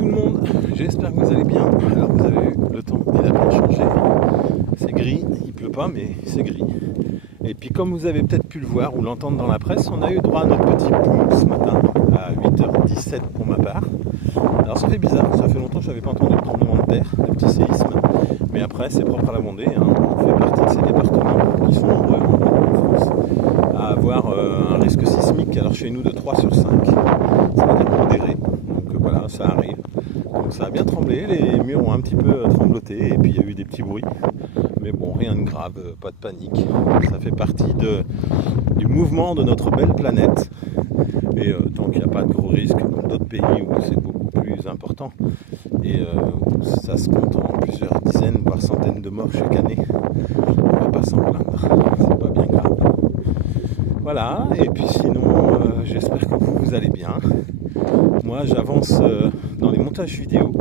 tout le monde, j'espère que vous allez bien. Alors vous avez vu, le temps il a bien changé. C'est gris, il pleut pas mais c'est gris. Et puis comme vous avez peut-être pu le voir ou l'entendre dans la presse, on a eu droit à notre petit boom ce matin à 8h17 pour ma part. Alors ça fait bizarre, ça fait longtemps que je n'avais pas entendu le tremblement de terre, le petit séisme. Mais après c'est propre à la Vendée, hein. On fait partie de ces départements qui sont nombreux en France à avoir un risque sismique, alors chez nous de 3 sur 5. Ça va être modéré, donc voilà, ça arrive. Donc ça a bien tremblé, les murs ont un petit peu trembloté et puis il y a eu des petits bruits. Mais bon, rien de grave, pas de panique. Ça fait partie du mouvement de notre belle planète. Et tant qu'il n'y a pas de gros risques comme d'autres pays où c'est beaucoup plus important et où ça se compte en plusieurs dizaines, voire centaines de morts chaque année, on va pas s'en plaindre, c'est pas bien grave. Voilà, et puis sinon, j'espère que vous allez bien. Moi, j'avance dans les montages vidéo,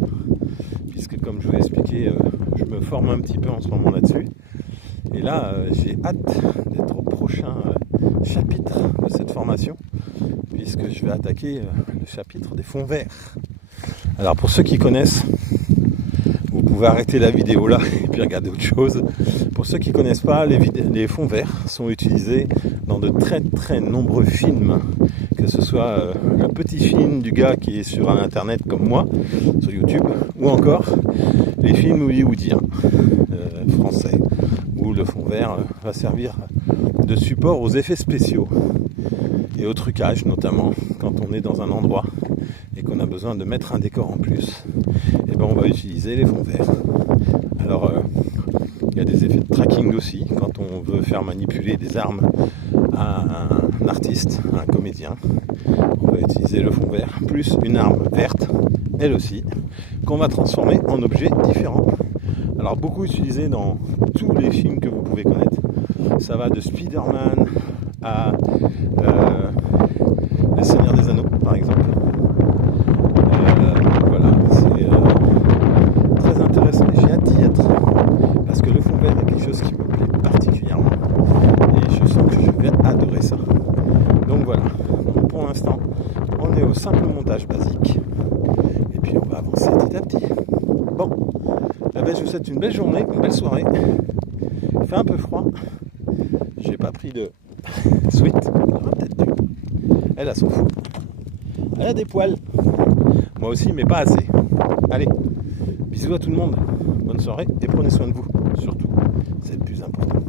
puisque comme je vous l'ai expliqué, je me forme un petit peu en ce moment là-dessus. Et là, j'ai hâte d'être au prochain chapitre de cette formation, puisque je vais attaquer le chapitre des fonds verts. Alors pour ceux qui connaissent, vous pouvez arrêter la vidéo là et puis regarder autre chose. Pour ceux qui ne connaissent pas, les fonds verts sont utilisés dans de très très nombreux films, que ce soit le petit film du gars qui est sur internet comme moi, sur YouTube, ou encore les films hollywoodiens français, où le fond vert va servir de support aux effets spéciaux et au trucage, notamment quand on est dans un endroit et qu'on a besoin de mettre un décor en plus, et ben on va utiliser les fonds verts. Alors il y a des effets de tracking aussi quand on veut faire manipuler des armes à un artiste, à un comédien. On va utiliser le fond vert plus une arme verte, elle aussi, qu'on va transformer en objet différent. Alors beaucoup utilisé dans tous les films que vous pouvez connaître. Ça va de Spider-Man à Le Seigneur des Anneaux par exemple. Voilà, c'est très intéressant et j'ai hâte d'y être. Parce que le fond vert est quelque chose qui me plaît particulièrement. Et je sens que je vais adorer ça. Donc voilà, donc pour l'instant, on est au simple montage basique. Et puis on va avancer petit à petit. Bon, eh ben, je vous souhaite une belle journée, une belle soirée. Il fait un peu froid. J'ai pas pris de sweat, j'aurais peut-être dû. Elle s'en fout. Elle a des poils. Moi aussi, mais pas assez. Allez, bisous à tout le monde. Bonne soirée et prenez soin de vous. Surtout, c'est le plus important.